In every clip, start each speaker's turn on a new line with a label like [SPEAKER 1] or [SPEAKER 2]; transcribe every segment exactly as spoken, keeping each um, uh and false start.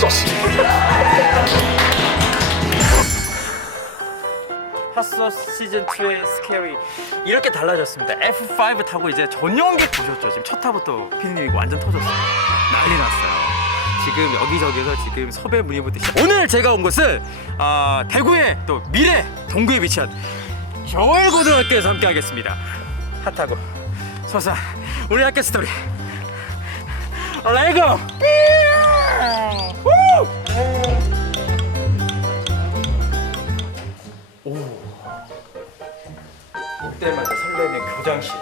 [SPEAKER 1] 핫소스.
[SPEAKER 2] 핫소스 시즌 투의 스케리 이렇게 달라졌습니다. 에프 파이브 타고 이제 전용객 보셨죠? 지금 첫 타부터 피디님 이거 완전 터졌어요. 난리 났어요. 지금 여기저기서 지금 섭외 문의부터 시작. 오늘 제가 온 곳은 아, 대구의 또 미래 동구에 위치한 겨울고등학교에서 함께 하겠습니다. 핫하고 소소한 우리 학교 스토리 레고. 오. 그때마다 설레는 교장실.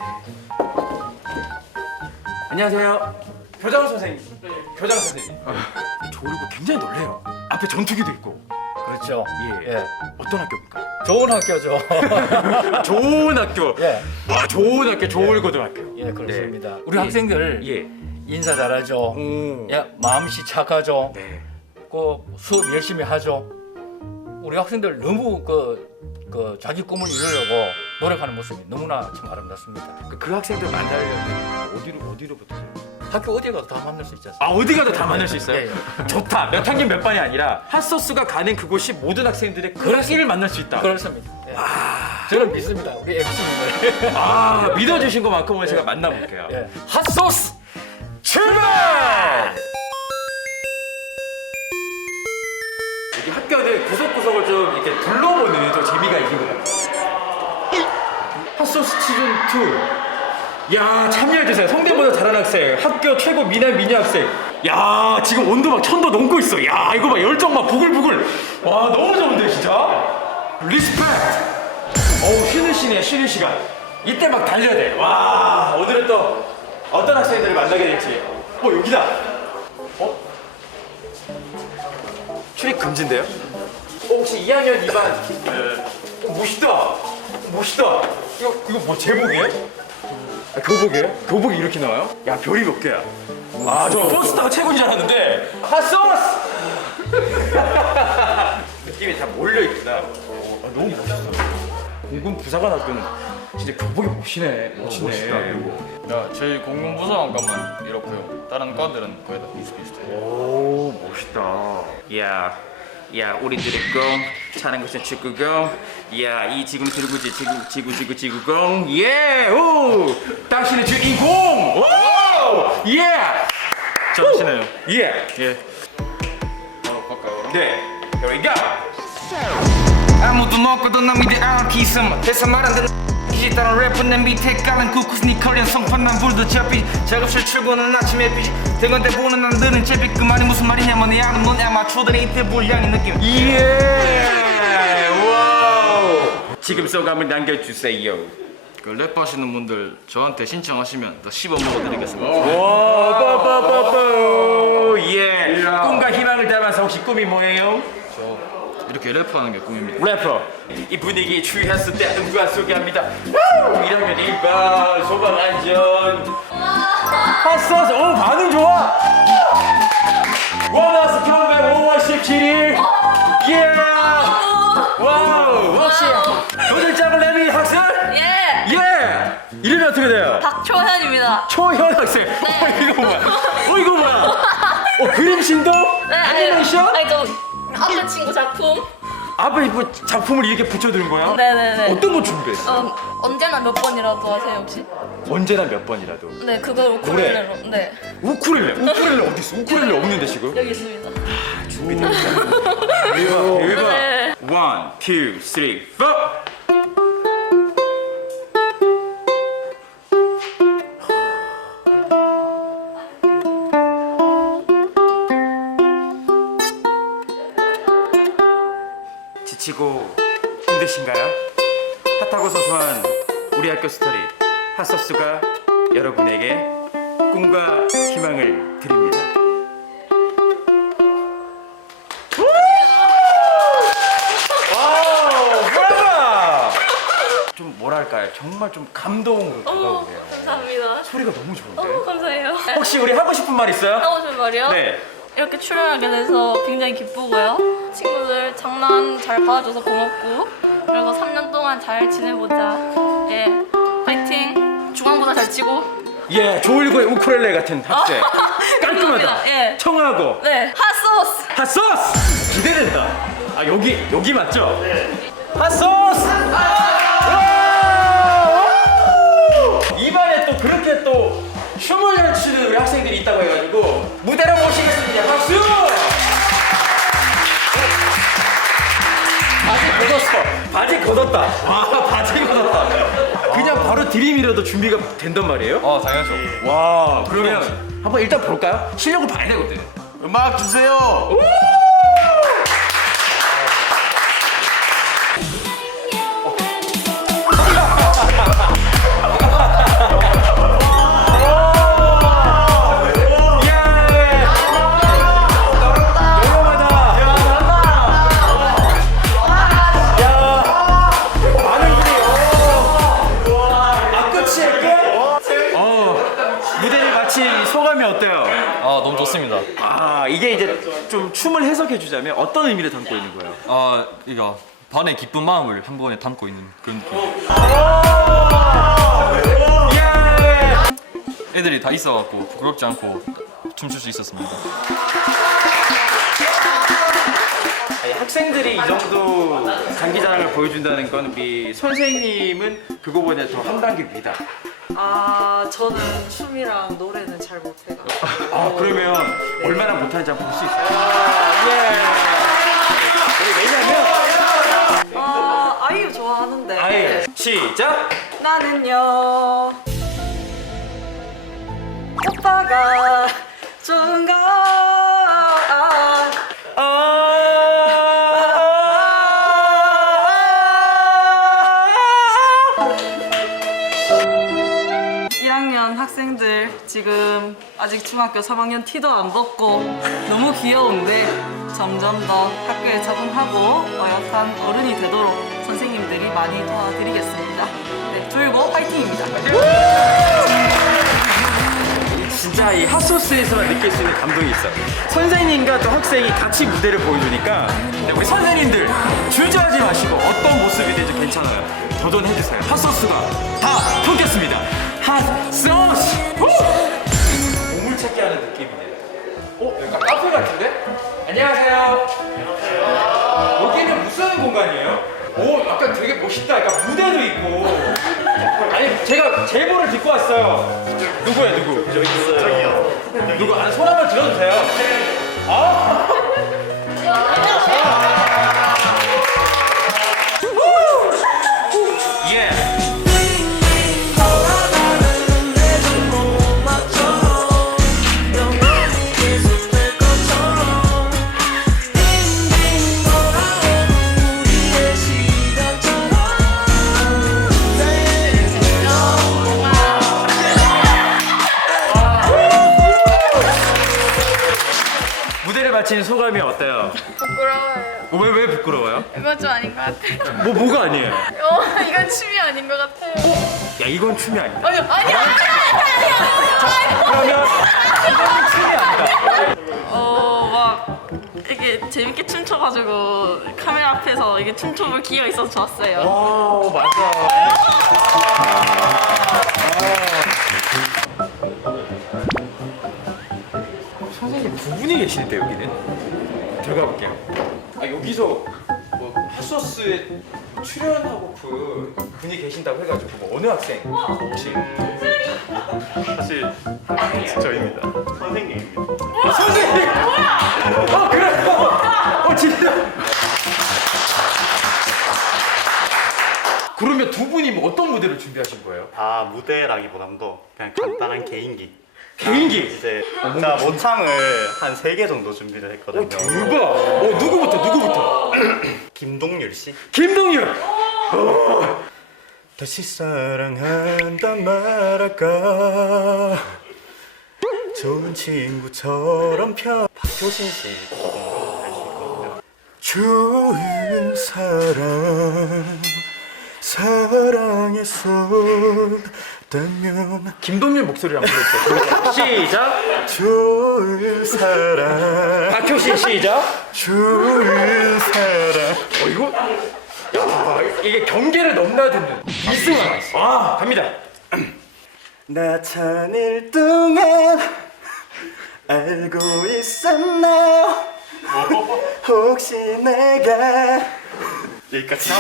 [SPEAKER 2] 안녕하세요. 교장 선생님. 네. 교장 선생님. 아, 조르고 굉장히 놀래요. 앞에 전투기도 있고.
[SPEAKER 1] 그렇죠.
[SPEAKER 2] 예.
[SPEAKER 1] 예.
[SPEAKER 2] 어떤 학교입니까?
[SPEAKER 1] 좋은 학교죠.
[SPEAKER 2] 좋은 학교.
[SPEAKER 1] 예.
[SPEAKER 2] 와, 좋은 학교, 좋은 고등학교.
[SPEAKER 1] 예, 그렇습니다.
[SPEAKER 2] 네.
[SPEAKER 1] 우리
[SPEAKER 2] 예.
[SPEAKER 1] 학생들
[SPEAKER 2] 예.
[SPEAKER 1] 인사 잘하죠.
[SPEAKER 2] 오.
[SPEAKER 1] 예, 마음씨 착하죠.
[SPEAKER 2] 네.
[SPEAKER 1] 그 수업 열심히 하죠. 우리 학생들 너무 그, 그 자기 꿈을 이루려고 노력하는 모습이 너무나 참 아름답습니다.
[SPEAKER 2] 그, 그 학생들 만나려면 어디로 어디로부터?
[SPEAKER 1] 학교 어디 가도 다 만날 수 있지 않습니까?
[SPEAKER 2] 아, 어디 가도 다 만날 수 있어요?
[SPEAKER 1] 예, 예.
[SPEAKER 2] 좋다. 몇 학년 몇 반이 아니라 핫소스가 가는 그곳이 모든 학생들의 그 길을 만날 수 있다.
[SPEAKER 1] 그렇습니다. 예. 저는 믿습니다. 우리 엠씨님을.
[SPEAKER 2] 아, 믿어주신 것만큼 오늘 제가 만나볼게요.
[SPEAKER 1] 예.
[SPEAKER 2] 핫소스 출발! 여기 학교는 구석구석을 좀 이렇게 둘러보는 또 재미가 있는 것 같아요. 핫소스 시즌 투. 야, 참여해주세요. 성대모사 잘하는 학생, 학교 최고 미남 미녀 학생. 야, 지금 온도 막 천도 넘고 있어. 야, 이거 봐, 열정 막 부글부글. 와, 너무 좋은데 진짜. 리스펙트. 어우, 쉬는 시네, 쉬는 시간. 이때 막 달려야 돼. 와, 오늘은 또 어떤 학생들을 만나게 될지. 어, 여기다. 어? 출입 금지인데요? 어, 혹시 이 학년 이 반? 네. 어, 멋있다. 멋있다. 이거 이거 뭐 제복이에요? 아, 교복이에요? 교복이 이렇게 나와요? 야, 별이 몇 개야? 아, 저 포스터가 최고인 줄 알았는데 핫소스! 느낌이 다 몰려있구나. 아, 너무 멋있어. 공군 부사관 학교는 진짜 교복이 멋이네. 멋지네.
[SPEAKER 3] 야, 저희 공군부사관과만 이렇고요. 다른 과들은 거의 다 비슷비슷해요.
[SPEAKER 2] 오, 멋있다. 야, 야, 우리들의 꿈, 차는 것은 축구공. 야, 이 지금 지구지, 지구, 지구, 지구, 지구공. 예, 오, 당신의 주인공. 오, 예,
[SPEAKER 3] 잠시나요?
[SPEAKER 2] 예,
[SPEAKER 3] 예. 바로 갈까요? 그럼?
[SPEAKER 2] 네, here we go.
[SPEAKER 4] 아무도 없고도 난 미대한 기슴 대사 말안 듣는 X이 따른 래퍼 내 밑에 깔은 쿠쿠스니 커리언 성판난 불도 접히 작업실 출근은 아침 햇빛이 대건대 보는 남들은 제빛 그 말이 무슨 말이냐면 내 아는 넌 아마추어들의 이때 불량의 느낌
[SPEAKER 2] 예, 와우. 지금 소감을 남겨주세요.
[SPEAKER 3] 그 랩하시는 분들 저한테 신청하시면 더 씹어 먹어드리겠습니다.
[SPEAKER 2] 와, 빠빠빠빠. 예, 꿈과 희망을 담아서 혹시 꿈이 뭐예요?
[SPEAKER 3] 저 이렇게 랩하는 게 꿈입니다.
[SPEAKER 2] 래퍼. 이 분위기 추위했을 때 누가 소개합니다. 일 학년 일 반 소방 안전. 핫소스. 오, 반응 좋아. 원어스 평백 오월 십칠 일. 예. 와우. 혹시 도전장을 내민 학생?
[SPEAKER 5] 예!
[SPEAKER 2] 예. 이름이 어떻게 돼요?
[SPEAKER 5] 박초현입니다.
[SPEAKER 2] 초현 학생. 어, 이거 뭐야? 어, 이거 뭐야? 어, 그림신도?
[SPEAKER 5] 네,
[SPEAKER 2] 애니메이션?
[SPEAKER 5] 아니, 저 앞에 친구 작품.
[SPEAKER 2] 앞에 뭐 작품을 이렇게 붙여드는 거야?
[SPEAKER 5] 네네네.
[SPEAKER 2] 어떤 거 준비했어?
[SPEAKER 5] 어, 언제나 몇 번이라도 하세요, 혹시?
[SPEAKER 2] 언제나 몇 번이라도.
[SPEAKER 5] 네, 그거 우쿨렐레로. 네.
[SPEAKER 2] 우쿨렐레. 우쿨렐레 어디 있어? 우쿨렐레 없는데 지금?
[SPEAKER 5] 여기 있습니다.
[SPEAKER 2] 준비됐다. 대박. 대박.
[SPEAKER 5] 네.
[SPEAKER 2] One, two, three, four. 지치고 힘드신가요? 핫하고 소소한 우리 학교 스토리 핫소스가 여러분에게 꿈과 희망을 드립니다. 와우, 브라보! 좀 뭐랄까요? 정말 좀 감동으로
[SPEAKER 5] 어머,
[SPEAKER 2] 다가오네요.
[SPEAKER 5] 감사합니다.
[SPEAKER 2] 소리가 너무 좋은데?
[SPEAKER 5] 어머, 감사해요.
[SPEAKER 2] 혹시 우리 하고 싶은 말 있어요?
[SPEAKER 5] 하고 싶은 말이요?
[SPEAKER 2] 네.
[SPEAKER 5] 이렇게 출연하게 돼서 굉장히 기쁘고요. 친구들 장난 잘 봐줘서 고맙고, 그리고 삼 년 동안 잘 지내보자. 예, 파이팅. 중앙보다 잘 치고.
[SPEAKER 2] 예, 조일구의 우쿨렐레 같은 학생. 깔끔하다.
[SPEAKER 5] 감사합니다. 예.
[SPEAKER 2] 청하고.
[SPEAKER 5] 네, 핫소스.
[SPEAKER 2] 핫소스! 기대된다. 아 여기 여기 맞죠? 네. 핫소스! 이번에 또 그렇게 또 춤을 잘 추는 우리 학생들이 있다고 해가지고 무대로 모시겠습니다. 박수! 바지 걷었어. 바지 걷었다. 와 바지 걷었다. 그냥 바로 드림이라도 준비가 된단 말이에요?
[SPEAKER 3] 아 당연하죠.
[SPEAKER 2] 와 그러면 한번 일단 볼까요? 실력을 봐야 되거든.
[SPEAKER 3] 음악 주세요.
[SPEAKER 2] 무대를 마친 소감이 어때요?
[SPEAKER 3] 아 너무 좋습니다.
[SPEAKER 2] 아 이게 이제 좀 춤을 해석해 주자면 어떤 의미를 담고 있는 거예요?
[SPEAKER 3] 아 이거 반의 기쁜 마음을 한 번에 담고 있는 그런 느낌. 애들이 다 있어갖고 부끄럽지 않고 춤출 수 있었습니다.
[SPEAKER 2] 아니, 학생들이 이 정도 장기자랑을 보여준다는 건 우리 선생님은 그거보다 더 한 단계 위다.
[SPEAKER 6] 아 저는 춤이랑 노래는 잘 못해가지고.
[SPEAKER 2] 아 그러면 얼마나 못하는지 한번 볼 수 있어요? 예. 왜냐면
[SPEAKER 6] 아 아이유 좋아하는데.
[SPEAKER 2] 아예 시작.
[SPEAKER 6] 나는요 오빠가 좋은가. 일 학년 학생들 지금 아직 중학교 삼 학년 티도 안 벗고 너무 귀여운데 점점 더 학교에 적응하고 어엿한 어른이 되도록 선생님들이 많이 도와드리겠습니다. 네, 둘보 화이팅입니다.
[SPEAKER 2] 진짜 이 핫소스에서만 느낄 수 있는 감동이 있어. 선생님과 또 학생이 같이 무대를 보여주니까 우리 선생님들 주저하지 마시고 어떤 모습이든지 괜찮아요. 도전해주세요. 핫소스가 다 품겠습니다. 핫소스! 보물찾기 하는 느낌이네. 어? 여기가 카페 같은데? 안녕하세요. 안녕하세요. 여기는 무슨 공간이에요? 오, 약간 되게 멋있다. 약간 무대도 있고. 아니, 제가 제보를 듣고 왔어요. 누구예요, 누구? 저기 있어요. 저기요. 누구? 아, 손 한번 들어도 돼요? 아! 예. 무대를 마친 소감이 어때요?
[SPEAKER 5] 부끄러워요.
[SPEAKER 2] 왜, 왜 부끄러워요?
[SPEAKER 5] 이건 좀 아닌 것 같아요.
[SPEAKER 2] 뭐, 뭐가 아니에요?
[SPEAKER 5] 어, 이건 춤이 아닌 것 같아요.
[SPEAKER 2] 야, 이건 춤이 아니다.
[SPEAKER 5] 아니, 아니, 아니,
[SPEAKER 2] 그러면 이건 춤이 아니다.
[SPEAKER 5] 어, 막 이게 재밌게 춤춰가지고 카메라 앞에서 이게 춤춰볼 기회가 있어서 좋았어요.
[SPEAKER 2] 오, 맞아. 선생님 두 분이 계시는데 여기는? 들어가 볼게요. 아 여기서 뭐 핫소스에 출연하고픈 분이 계신다고 해가지고 뭐 어느 학생 혹시?
[SPEAKER 7] 사실 저입니다. 선생님입니다.
[SPEAKER 2] 아, 선생님! 어 그래? 어, 어 진짜? 그러면 두 분이 뭐 어떤 무대를 준비하신 거예요?
[SPEAKER 7] 다 무대라기보담도 그냥 간단한 개인기.
[SPEAKER 2] 개인기?
[SPEAKER 7] 이제 제가 모창을 한 세 개 정도 준비를 했거든요.
[SPEAKER 2] 대박! 어 누구부터 누구부터?
[SPEAKER 7] 김동률 씨.
[SPEAKER 2] 김동률!
[SPEAKER 7] 다시 사랑한단 말할까. 좋은 친구처럼 펴. 박효신 씨 조금 알수 있거든요.
[SPEAKER 8] 좋은 사람 사랑했었다면
[SPEAKER 2] 김동률 목소리 한번 불러주세요. 시작.
[SPEAKER 8] 좋은 사람
[SPEAKER 2] 박효신 시작.
[SPEAKER 8] 좋은 사람.
[SPEAKER 2] 어 이거 야 이게 경계를 넘나드는 이승환. 아 갑니다.
[SPEAKER 8] 나 천일 동안 알고 있었나요? 혹시 내가 여기까지.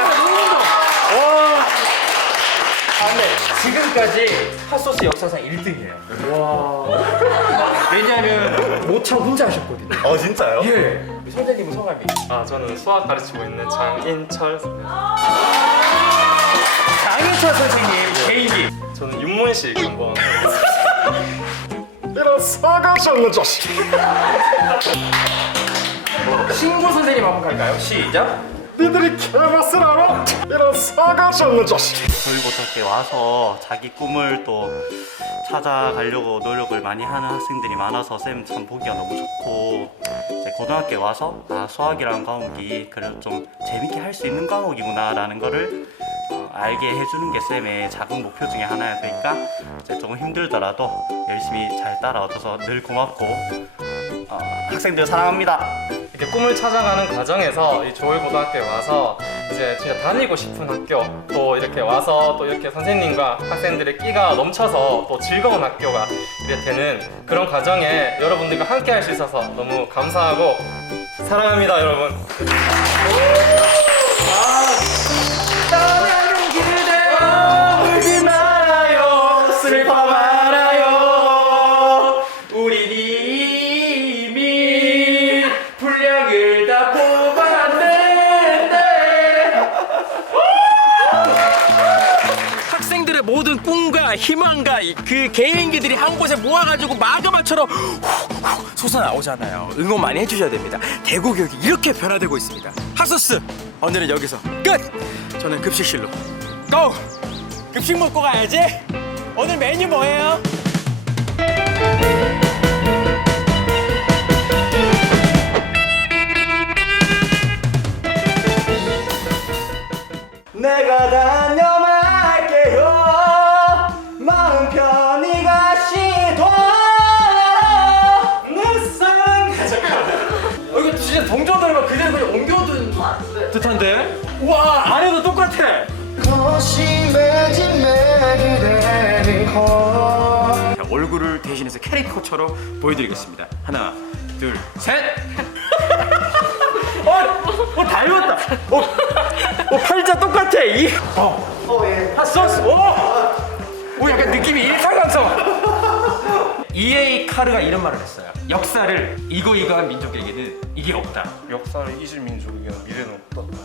[SPEAKER 2] 아 근데 지금까지 핫소스 역사상 일 등이에요. 와. 왜냐면 모창 혼자 하셨거든요.
[SPEAKER 8] 어 진짜요?
[SPEAKER 2] 예. 선생님은 성함이?
[SPEAKER 3] 아 저는 수학 가르치고 있는 장인철.
[SPEAKER 2] 장인철 선생님 개인기.
[SPEAKER 3] 저는 윤문식 한번.
[SPEAKER 8] 이런 싸가지 없는 자식.
[SPEAKER 2] 신구 선생님 한번 갈까요? 시작.
[SPEAKER 8] 니들이 개맛을 알아? 이런 싸가지 없는 자식.
[SPEAKER 7] 저희부터 이렇게 와서 자기 꿈을 또 찾아가려고 노력을 많이 하는 학생들이 많아서 쌤 참 보기가 너무 좋고, 이제 고등학교에 와서 아 수학이라는 과목이 그래도 좀 재밌게 할 수 있는 과목이구나 라는 거를 어, 알게 해주는 게 쌤의 작은 목표 중에 하나야 되니까 이제 조금 힘들더라도 열심히 잘 따라와줘서 늘 고맙고 어, 학생들 사랑합니다.
[SPEAKER 3] 이렇게 꿈을 찾아가는 과정에서 이 조일고등학교에 와서 이제 진짜 다니고 싶은 학교, 또 이렇게 와서 또 이렇게 선생님과 학생들의 끼가 넘쳐서 또 즐거운 학교가 이렇게 되는 그런 과정에 여러분들과 함께 할 수 있어서 너무 감사하고 사랑합니다, 여러분.
[SPEAKER 2] 떠나는 그대 울지 말아요, 슬퍼 말아요. 우린 이미 분량을 다 뽑았는데.
[SPEAKER 9] 학생들의 모든 꿈과 희망과 그 개인기들이 한 곳에 모아가지고 마그마처럼 훅훅 솟아나오잖아요. 응원 많이 해주셔야 됩니다. 대구 교육이 이렇게 변화되고 있습니다. 핫소스 오늘은 여기서 끝! 저는 급식실로 고! 급식 먹고 가야지. 오늘 메뉴 뭐예요?
[SPEAKER 8] 내가 다녀갈게요. 마음 편히 가시도록. 내 사랑.
[SPEAKER 2] 어, 이거 진짜 동전 들어가 그대로 그냥 옮겨둔 듯한데? 와 안에도 똑같아.
[SPEAKER 8] 거심해진 내 그대를 호.
[SPEAKER 9] 자, 얼굴을 대신해서 캐릭터처럼 보여드리겠습니다. 하나, 둘, 셋!
[SPEAKER 2] 어, 어 닮았다. 어, 어 팔자 똑같아. 이. 어.
[SPEAKER 8] 어 예.
[SPEAKER 2] 핫소스. 오. 오 약간 느낌이 일사강성. 이에이 카르가 이런 말을 했어요. 역사를 이거 이거 한 민족에게는 이게 없다.
[SPEAKER 3] 역사를 잊을 민족에게는 미래는 없다.